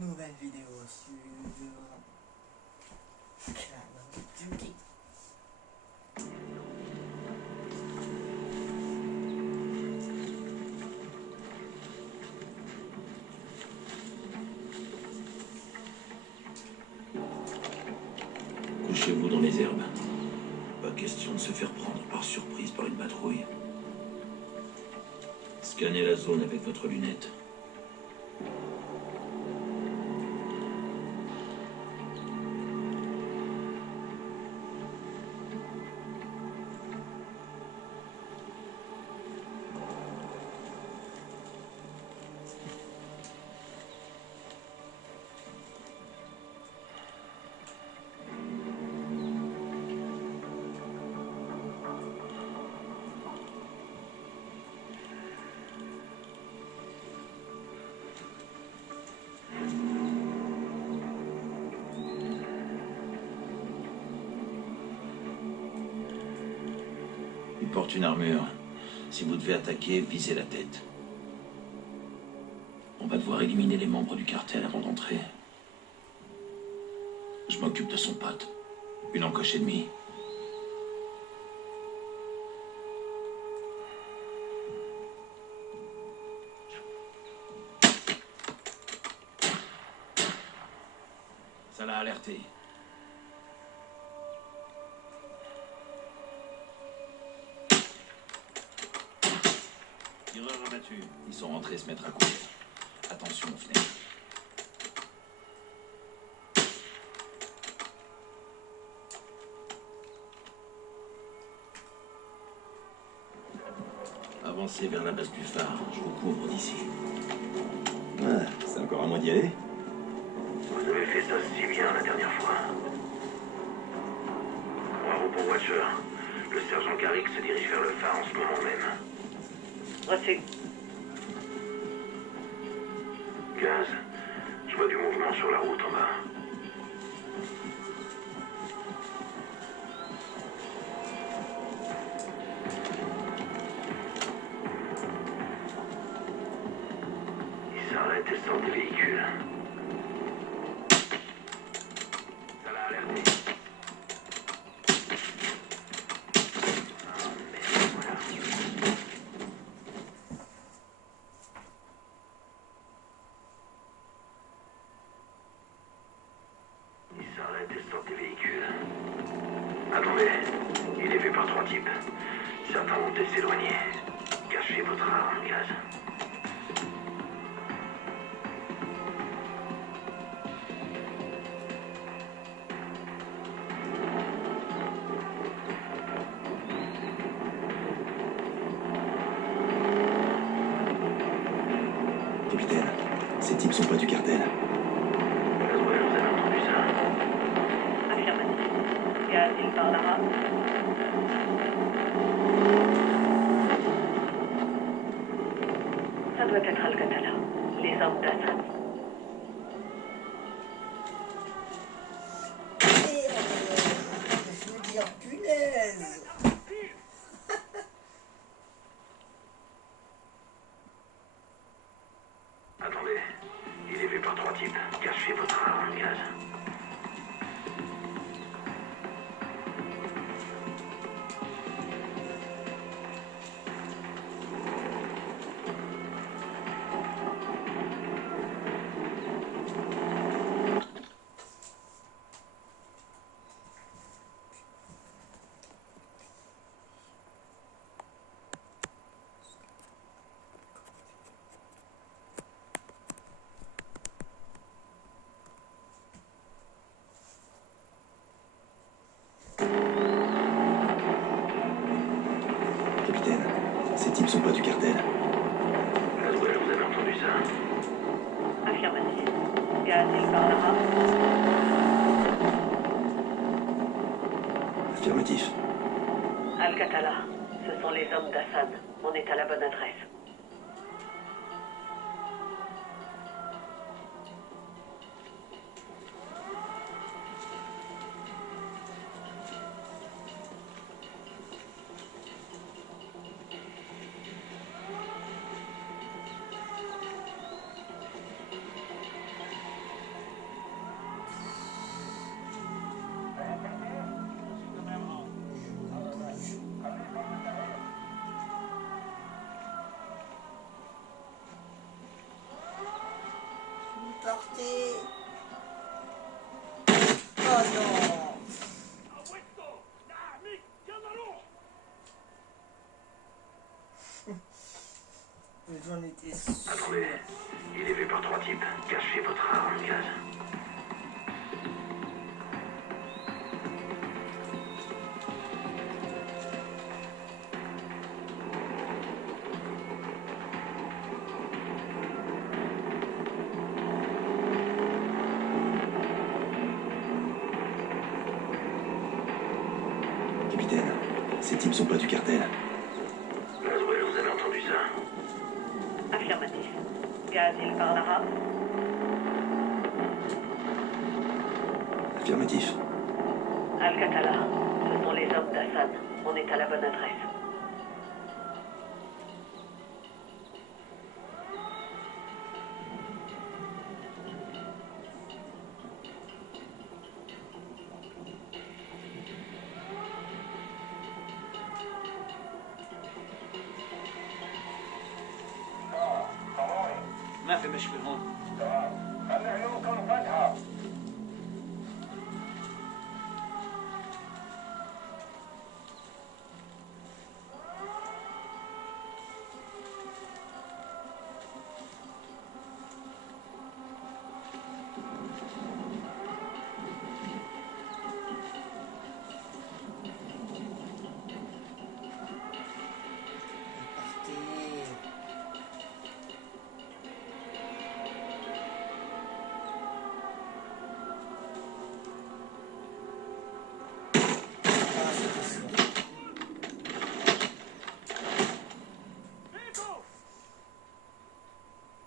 Nouvelle vidéo sur Call of Duty. Couchez-vous dans les herbes. Pas question de se faire prendre par surprise par une patrouille. Scannez la zone avec votre lunette. Il porte une armure. Si vous devez attaquer, visez la tête. On va devoir éliminer les membres du cartel avant d'entrer. Je m'occupe de son pote. Une encoche et demie. Ça l'a alerté. Tireur abattu. Ils sont rentrés se mettre à couvert. Attention aux fenêtres. Avancez vers la base du phare. Je vous couvre d'ici. Ah, c'est encore à moi d'y aller. Vous avez fait ça si bien la dernière fois. Bravo pour Watcher. Le sergent Carrick se dirige vers le phare en ce moment même. Reçu. Gaz, je vois du mouvement sur la route en bas. Ils s'arrêtent et sortent des véhicules. Ça l'a alerté. Ah merde, voilà. Ils s'arrêtent et sortent des véhicules. Attendez, il est fait par 3 types. Certains vont peut-être s'éloigner. Cachez votre arme, Gaz. Capitaine, ces types sont pas du cartel. Laswell, vous avez entendu ça? Affirmatif. Gaz, il parlera. Ça doit être Al-Qatala, les hommes d'Assad. Je veux dire, punaise. Attendez, il est fait par 3 types. Cachez votre arme, Gaz. Capitaine, ces types sont pas du cartel. Laswell, vous avez entendu ça? Affirmatif. Gaz, il parlera. Affirmatif. Al-Qatala, ce sont les hommes d'Assad. On est à la bonne adresse. partez. Oh non. J'en étais sûr. Attendez, il est vu par 3 types. Cachez votre arme en gaz. Capitaine, ces types sont pas du cartel. Laswell, vous avez entendu ça? Affirmatif. Gaz, il parle arabe. Affirmatif. Al-Qatala, ce sont les hommes d'Hassan. On est à la bonne adresse. ما في مشكلة هون. Partez. Ah, c'était sûr.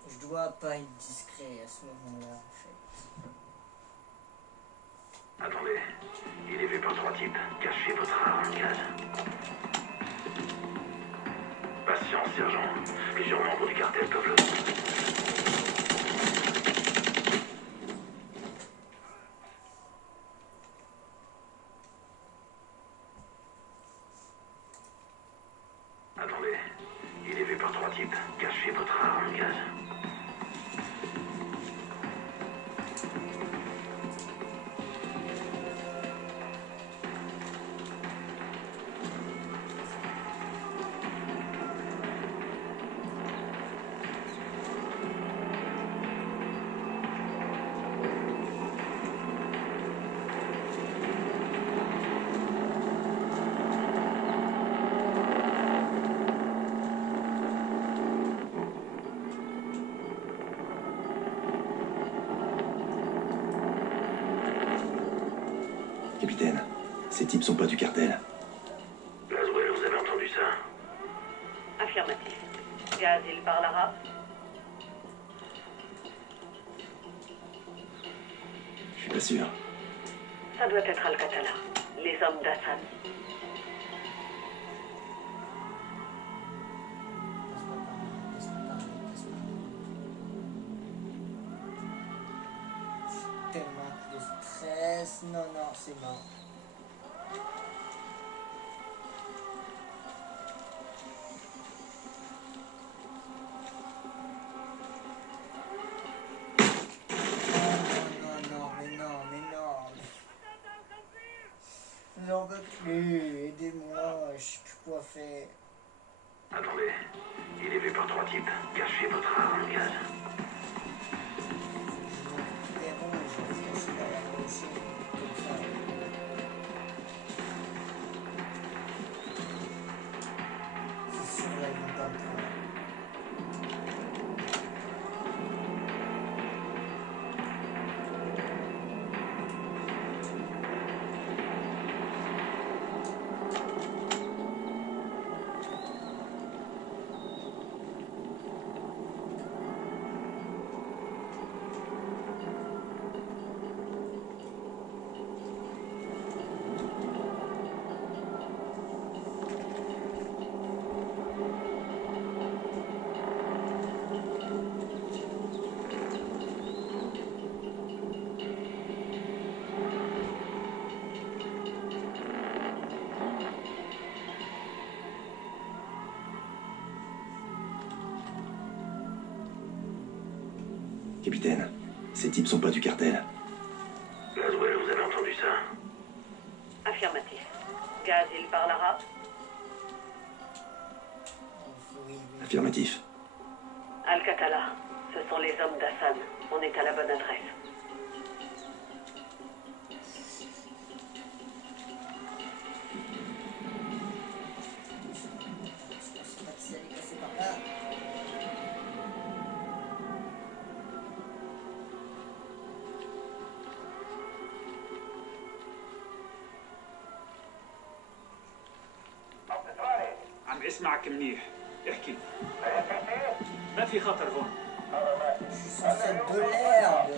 Je dois pas être discret à ce moment-là, en fait. Attendez, il est vu par 3 types. Cachez votre arme en gaz. Patience, sergent. Plusieurs membres du cartel peuvent le voir. Attendez, il est vu par 3 types. Cachez votre arme en gaz. Capitaine, ces types sont pas du cartel. Laswell, vous avez entendu ça? Affirmatif. Gaz, il parle arabe. Je suis pas sûr. Ça doit être Al-Qatala. Les hommes d'Hassan. Tellement de stress. Non, non, c'est mort. Non, non, non, mais non, mais non. J'en peux plus. Aidez-moi, je sais plus quoi faire. Attendez, il est vu par 3 types. Cachez votre arme en gaz. Des rouges, je suis derrière le rocher, comme ça. C'est sûr, là, ils vont pas me prendre. Capitaine, Ces types sont pas du cartel. Laswell, vous avez entendu ça? Affirmatif. Gaz, il parle arabe? Oui, oui. Affirmatif. Al-Qatala, ce sont les hommes d'Hassan. On est à la bonne adresse. Je pense pas que si elle est passée par là. عم اسمعك منيح احكي ما في خطر هون Je suis censé être de l'herbe.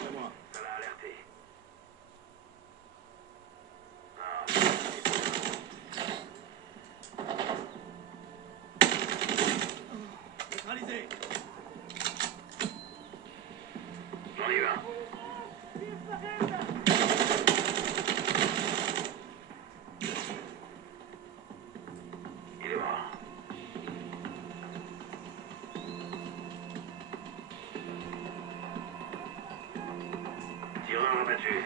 Tu vois? Ça l'a alerté. neutralisé. J'en ai eu un. Il est mort. Tireur abattu.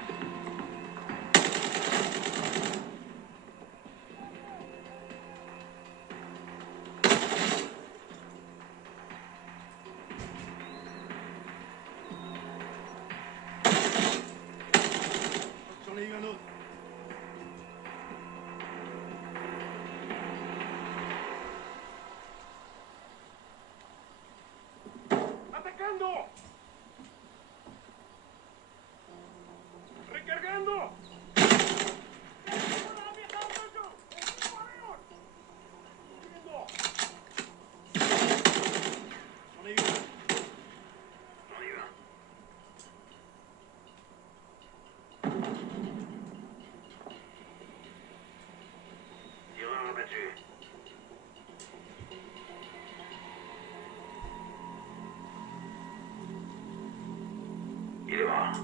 J'en ai eu un autre. Atacando. Recargando. J'en ai eu un. J'en ai eu un. Tireur abattu. Il est mort.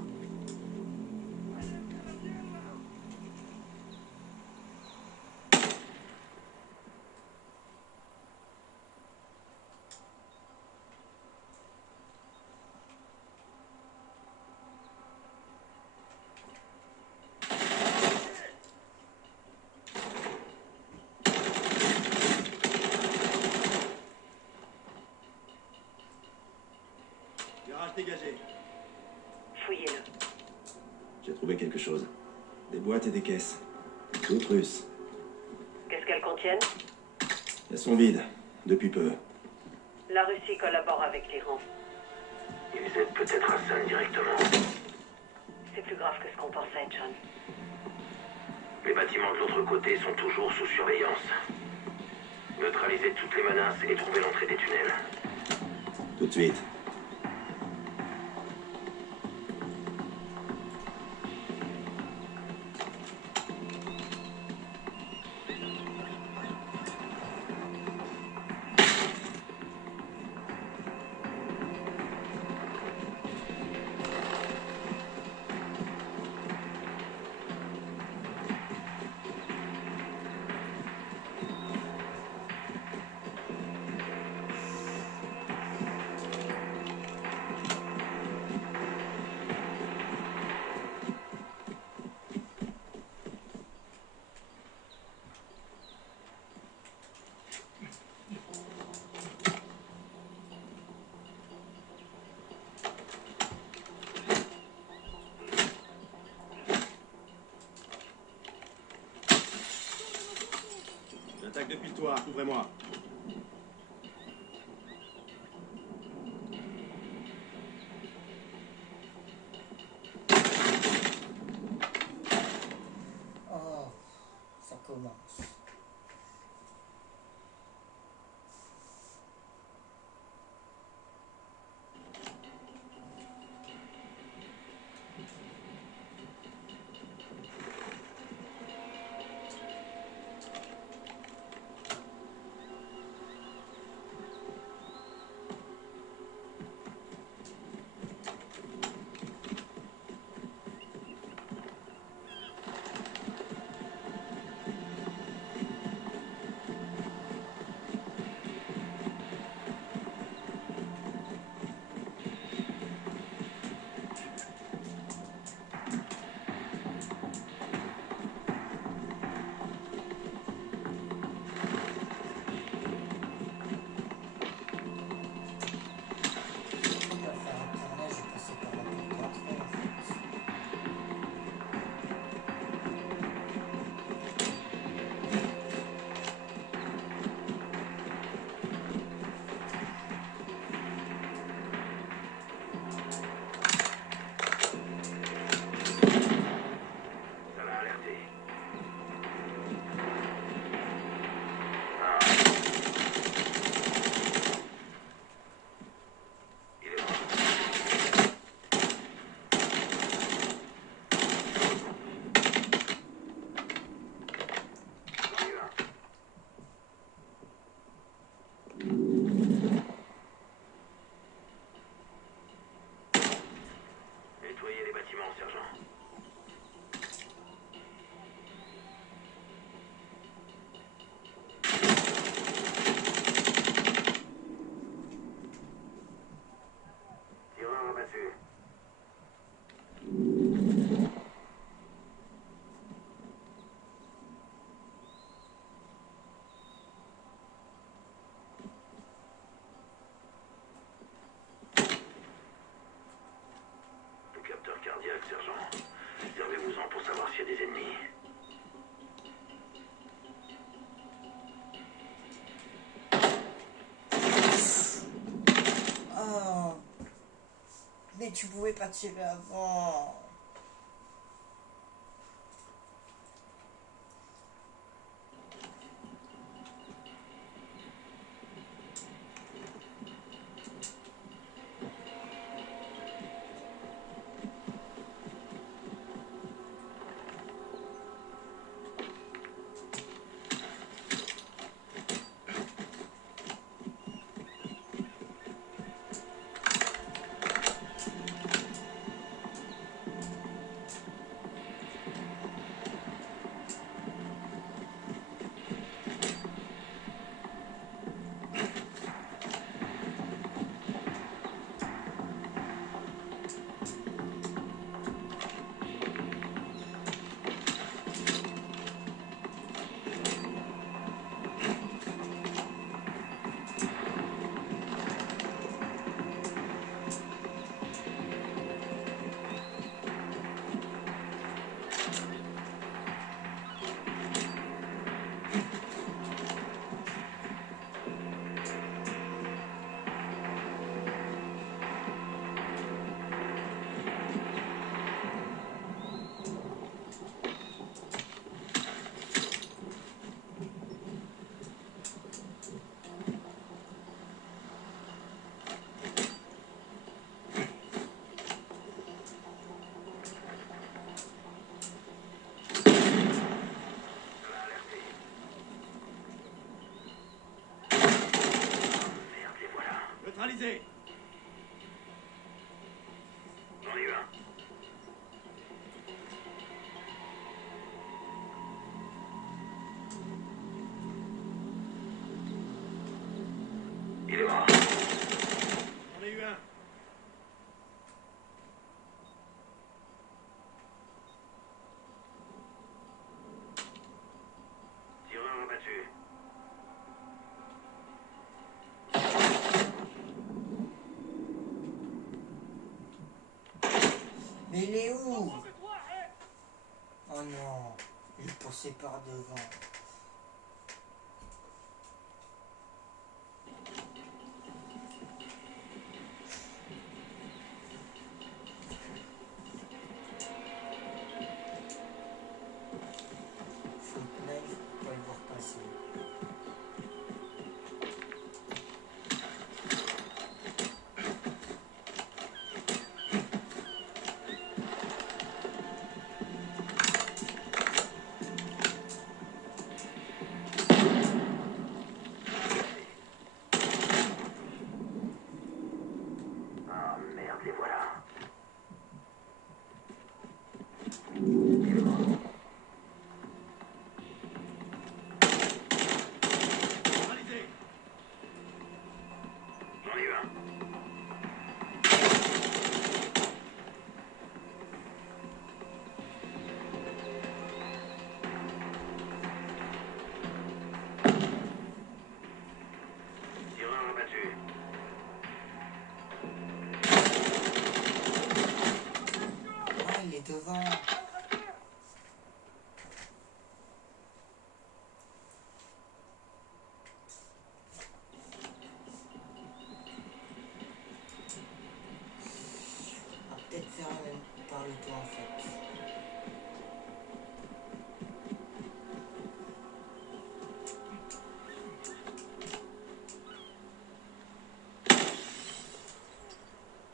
Garage dégagé. Fouillez-le. J'ai trouvé quelque chose. Des boîtes et des caisses. D'autres russes. Qu'est-ce qu'elles contiennent? Elles sont vides, depuis peu. La Russie collabore avec l'Iran. Ils aident peut-être Hassan directement. C'est plus grave que ce qu'on pensait, John. Les bâtiments de l'autre côté sont toujours sous surveillance. Neutralisez toutes les menaces et trouvez l'entrée des tunnels. Tout de suite. J'attaque depuis le toit, ouvrez-moi. Oh, ça commence. Nettoyez les bâtiments, sergent. Tireur abattu. Le capteur cardiaque, sergent. Servez-vous-en pour savoir s'il y a des ennemis. Oh, mais tu pouvais pas tirer avant. Mais il est où? Oh non, il est passé par devant. Fortnite, on va le voir passer. Ah merde, les voilà. J'en ai eu un. Tireur abattu. Ah, il est devant. On va peut-être faire la même par le toit en fait.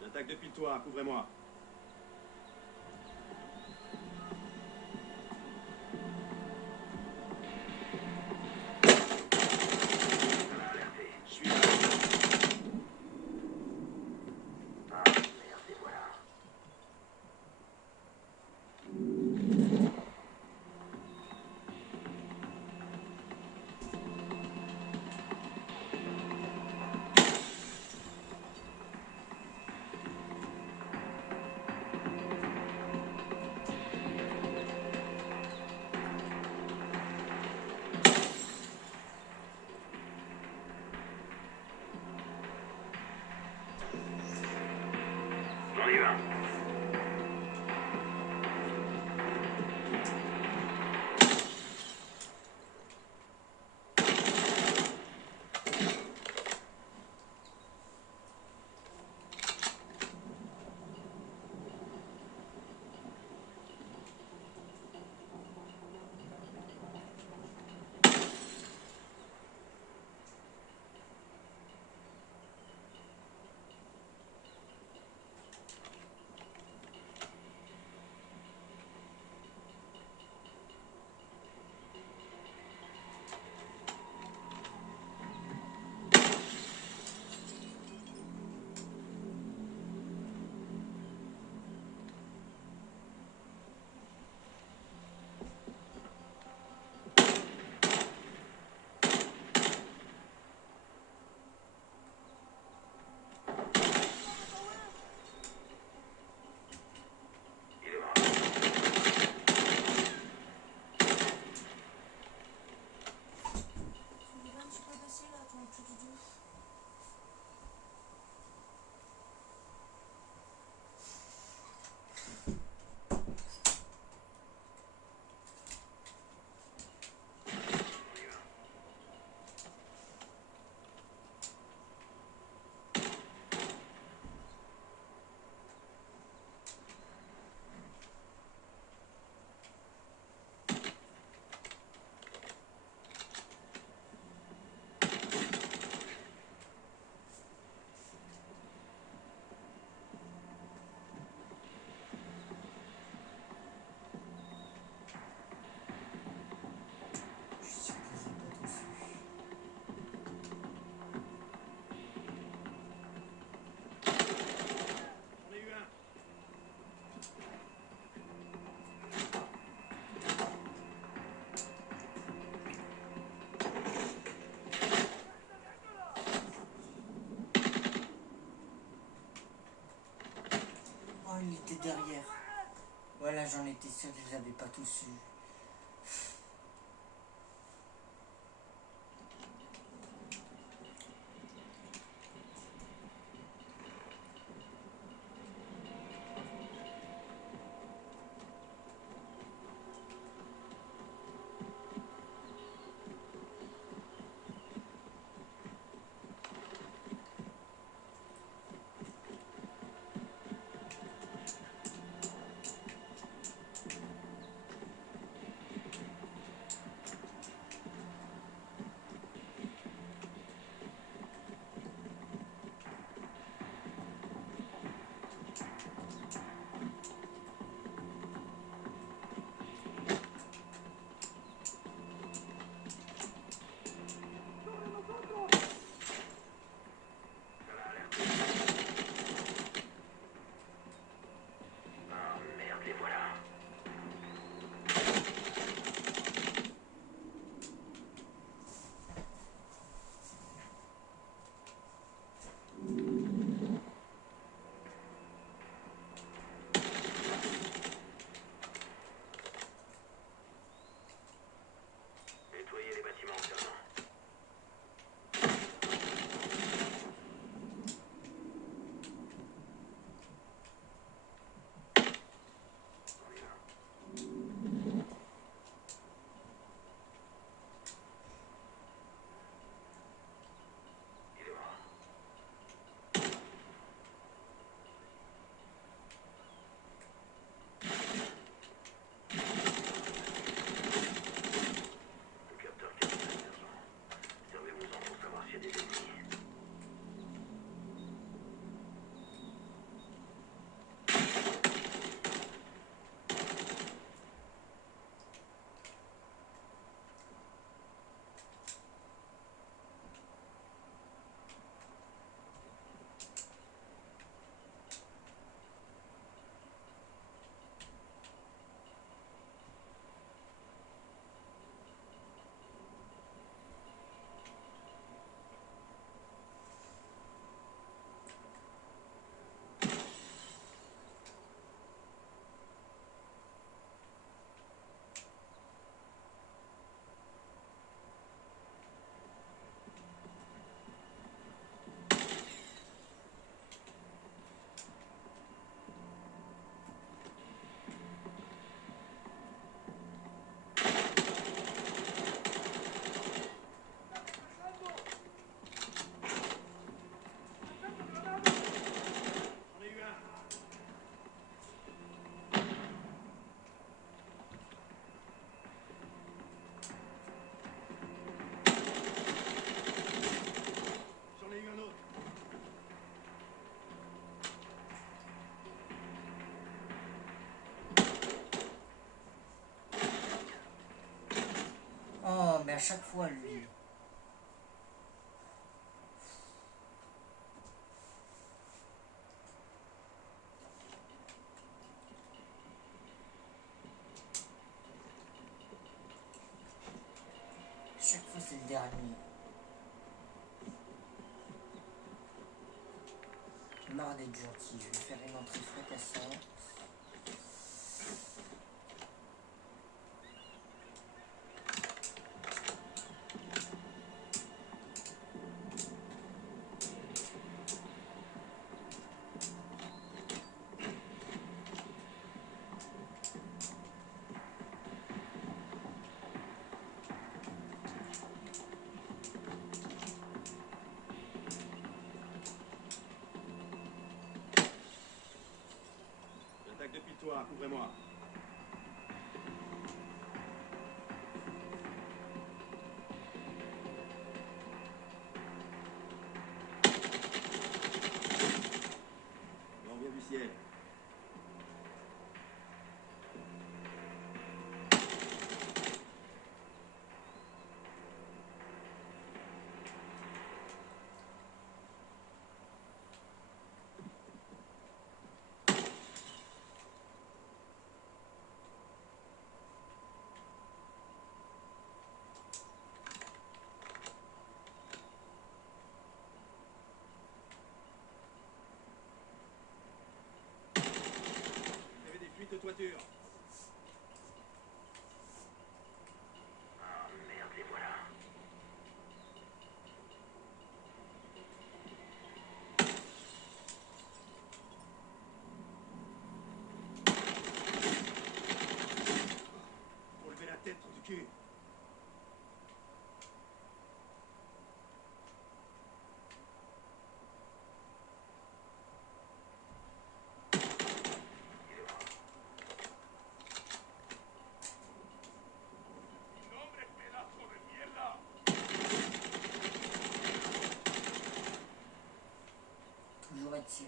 J'attaque depuis le toit, couvrez-moi. Alerté. Je suis là. Ah merde, les voilà. J'en ai eu un. Il est mort. Je suis sûr qu'ils ont pas tous vu. J'en ai eu un. Oh, il était derrière. Voilà, j'en étais sûr que je les avais pas tous eu. chaque fois, lui. Chaque fois, c'est le dernier. Marre d'être gentil, je vais faire une entrée fracassante. J'attaque depuis le toit, couvrez-moi. On vient du ciel. Il y avait des fuites de toiture. Ah merde, les voilà. Faut lever la tête du cul. Toujours être tir.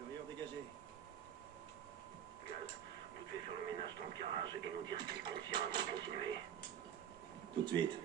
Intérieur dégagé. Gaz, vous devez faire le ménage dans le garage et nous dire ce qu'il contient avant de continuer. Tout de suite.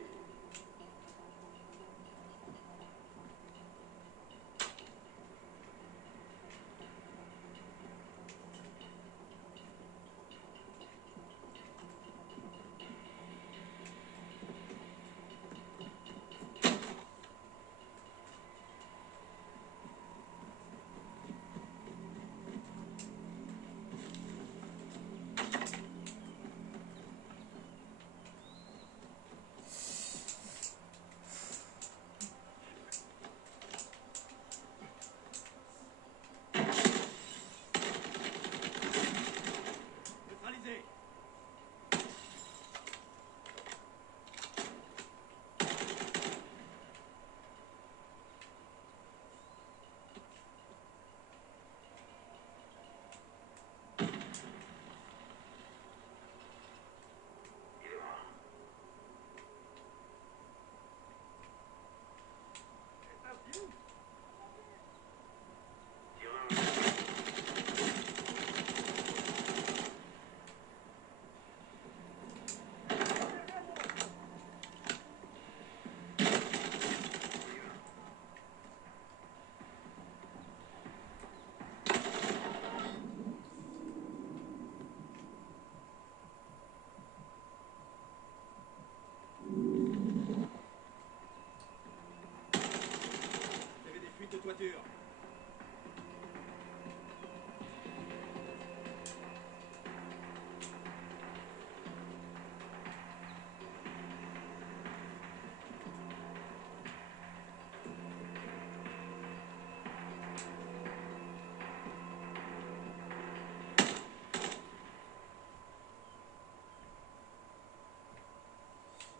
voiture.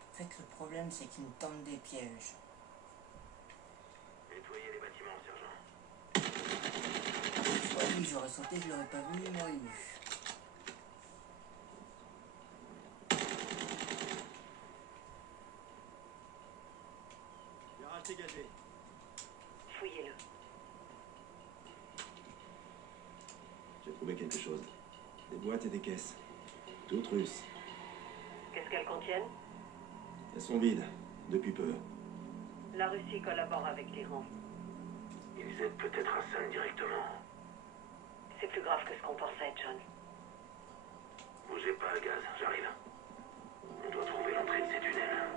En fait, le problème, c'est qu'ils me tendent des pièges. Nettoyez les bâtiments, sergent. Soit lui, j'aurais sauté, je l'aurais pas vu, il m'aurait vu. Garage dégagé. Fouillez-le. J'ai trouvé quelque chose. Des boîtes et des caisses. Toutes russes. Qu'est-ce qu'elles contiennent? Elles sont vides, depuis peu. La Russie collabore avec l'Iran. Ils aident peut-être Hassan directement. C'est plus grave que ce qu'on pensait, John. Bougez pas le gaz, j'arrive. On doit trouver l'entrée de ces tunnels.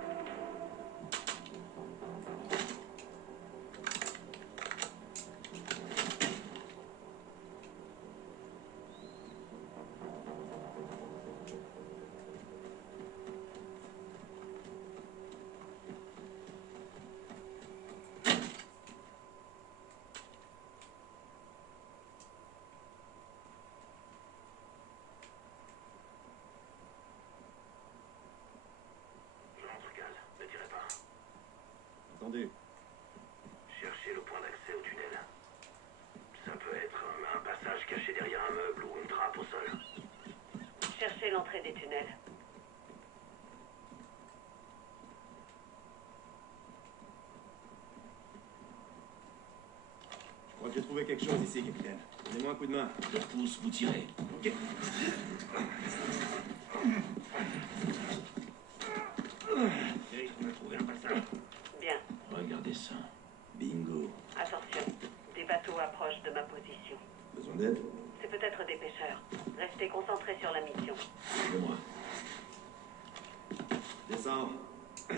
J'entre, gaz. Ne tirez pas. Entendu. Cherchez le point d'accès au tunnel. Ça peut être un passage caché derrière un meuble ou une trappe au sol. Cherchez l'entrée des tunnels. Je crois que j'ai trouvé quelque chose ici, capitaine. Donnez-moi un coup de main. Je pousse, vous tirez. Ok. Kate, on a trouvé un passage. Bien. Regardez ça. Bingo. Attention. Des bateaux approchent de ma position. Besoin d'aide? C'est peut-être des pêcheurs. Restez concentrés sur la mission. De moi. Descends. Le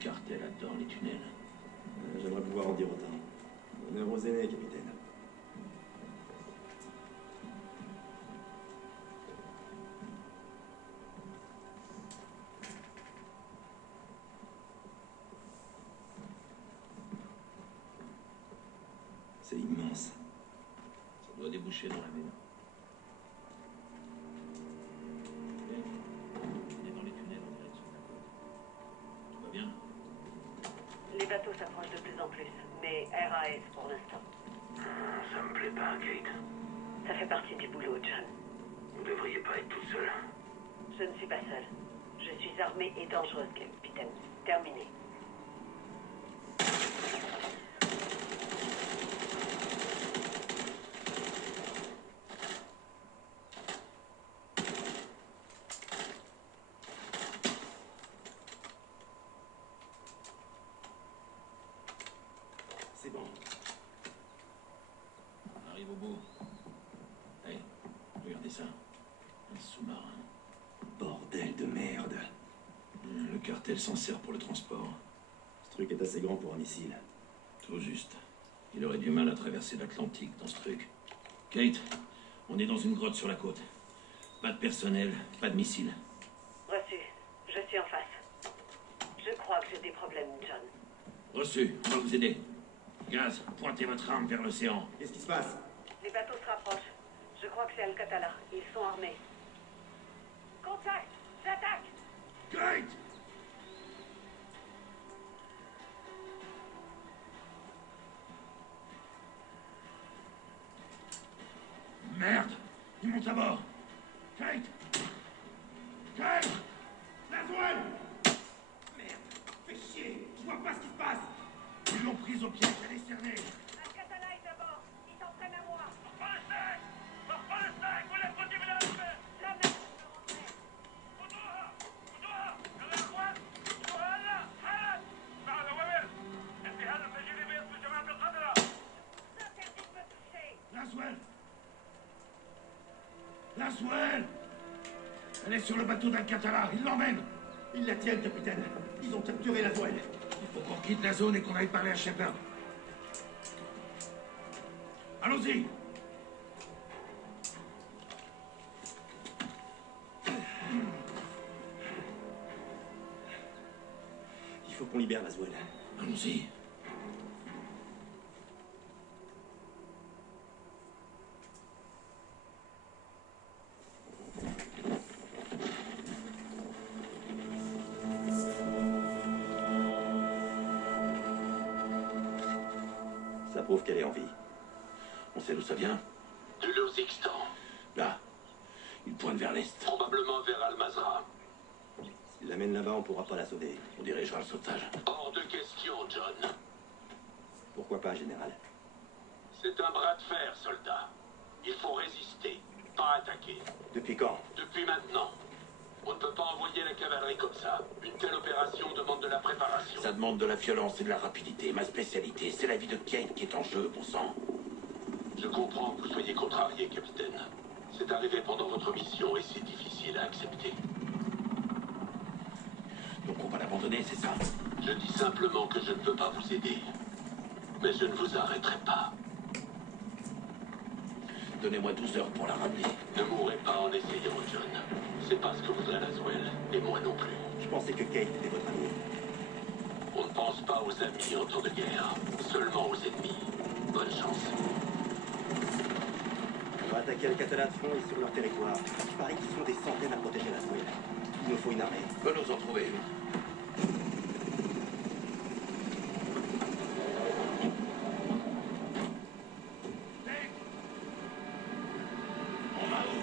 cartel adore les tunnels. J'aimerais pouvoir en dire autant. Honneur aux aînés, capitaine. C'est immense. Ça doit déboucher dans la mer. On est dans les tunnels en direction de la côte. Tout va bien? Les bateaux s'approchent de plus en plus, mais RAS pour l'instant. Ça me plaît pas, Kate. Ça fait partie du boulot, John. Vous devriez pas être toute seule. Je ne suis pas seule. Je suis armée et dangereuse, capitaine. Terminé. C'est bon. On arrive au bout. Hey, regardez ça. Un sous-marin. Bordel de merde. Le cartel s'en sert pour le transport. Ce truc est assez grand pour un missile. Tout juste. Il aurait du mal à traverser l'Atlantique dans ce truc. Kate, on est dans une grotte sur la côte. Pas de personnel, pas de missiles. Reçu. Je suis en face. Je crois que j'ai des problèmes, John. Reçu, on va vous aider. Gaz, pointez votre arme vers l'océan. Qu'est-ce qui se passe? Les bateaux se rapprochent. Je crois que c'est Al-Qatala. Ils sont armés. Contact! J'attaque! Kate! Merde! Ils montent à bord! Kate! Kate! La voile! Merde! Fais chier! Je vois pas ce qui se passe! Ils l'ont prise au piège, elle est cernée! Al-Qatala est à bord. Il s'en prennent à moi. La mer, je rentrais. Interdit de me toucher. Laswell! Laswell! Elle est sur le bateau d'Alcatala, ils l'emmènent. Ils la tiennent, capitaine. Ils ont capturé la Zouelle. Il faut qu'on quitte la zone et qu'on aille parler à Shepard. Allons-y. Il faut qu'on libère la Zouelle. Allons-y. Ça prouve qu'elle est en vie. On sait d'où ça vient? De l'Ouzbékistan. Là. Il pointe vers l'est. Probablement vers Al-Mazrah. S'il l'amène là-bas, on pourra pas la sauver. On dirigera le sauvetage. Hors de question, John. Pourquoi pas, général? C'est un bras de fer, soldat. Il faut résister, pas attaquer. Depuis quand? Depuis maintenant. On ne peut pas envoyer la cavalerie comme ça. Une telle opération demande de la préparation. Ça demande de la violence et de la rapidité. Ma spécialité, c'est la vie de Kate qui est en jeu, bon sang. Je comprends que vous soyez contrarié, capitaine. C'est arrivé pendant votre mission et c'est difficile à accepter. Donc on va l'abandonner, c'est ça? Je dis simplement que je ne peux pas vous aider. Mais je ne vous arrêterai pas. Donnez-moi 12 heures pour la ramener. Ne mourrez pas en essayant, John. C'est pas ce que voudrait la Zouelle, et moi non plus. Je pensais que Kate était votre ami. On ne pense pas aux amis en temps de guerre, seulement aux ennemis. Bonne chance. On va attaquer Alcatala de front et sur leur territoire. Il paraît qu'ils sont des centaines à protéger la Zouelle. Il nous faut une armée. Va nous en trouver une. On va où?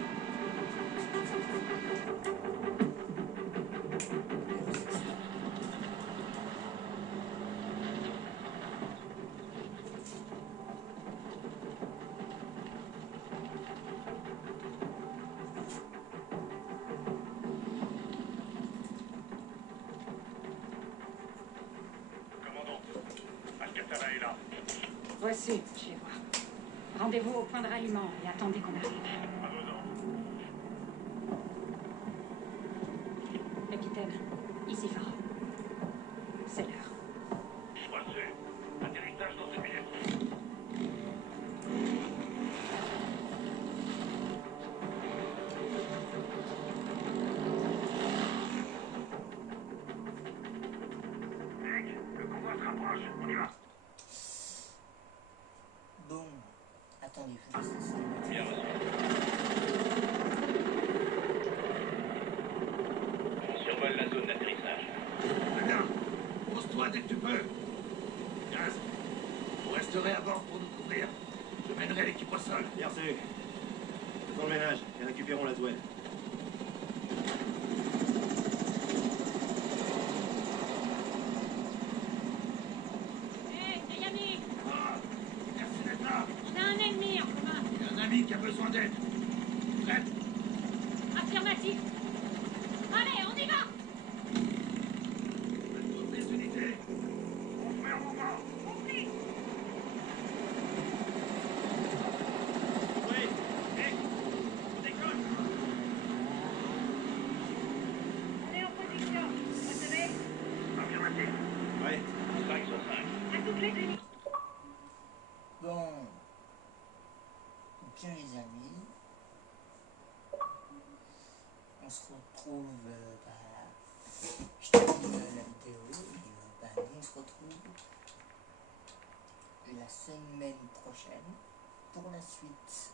Commandant, Alcatala est là. Reçu, je vais voir. Rendez-vous au point de ralliement et attendez qu'on arrive. À vos ordres. Capitaine, ici Farah. C'est l'heure. Reçu. Atterrissage dans une minute. Mec, le convoi se rapproche. On y va. Bon. Attendez, faut que je fasse ça. Bien reçu. On survole la zone d'atterrissage. Très bien. Pose-toi dès que tu peux. Gaz, vous resterez à bord pour nous couvrir. Je mènerai l'équipe au sol. Bien sûr. Faisons le ménage et récupérons la Zouelle. Hé, Yami, Ah, merci d'être là. on a un ennemi en commun. Il y a un ami qui a besoin d'aide. Prête? Affirmatif. Allez, on y va. Faites toutes les unités. On se met en mouvement. Compris. Oui. Hé, on décolle. On est en position. Recevez. Affirmatif. Ouais. 5 sur 5. À toutes les unités. Bon. Bien les amis. On se retrouve. Je termine la vidéo. Et nous on se retrouve la semaine prochaine pour la suite.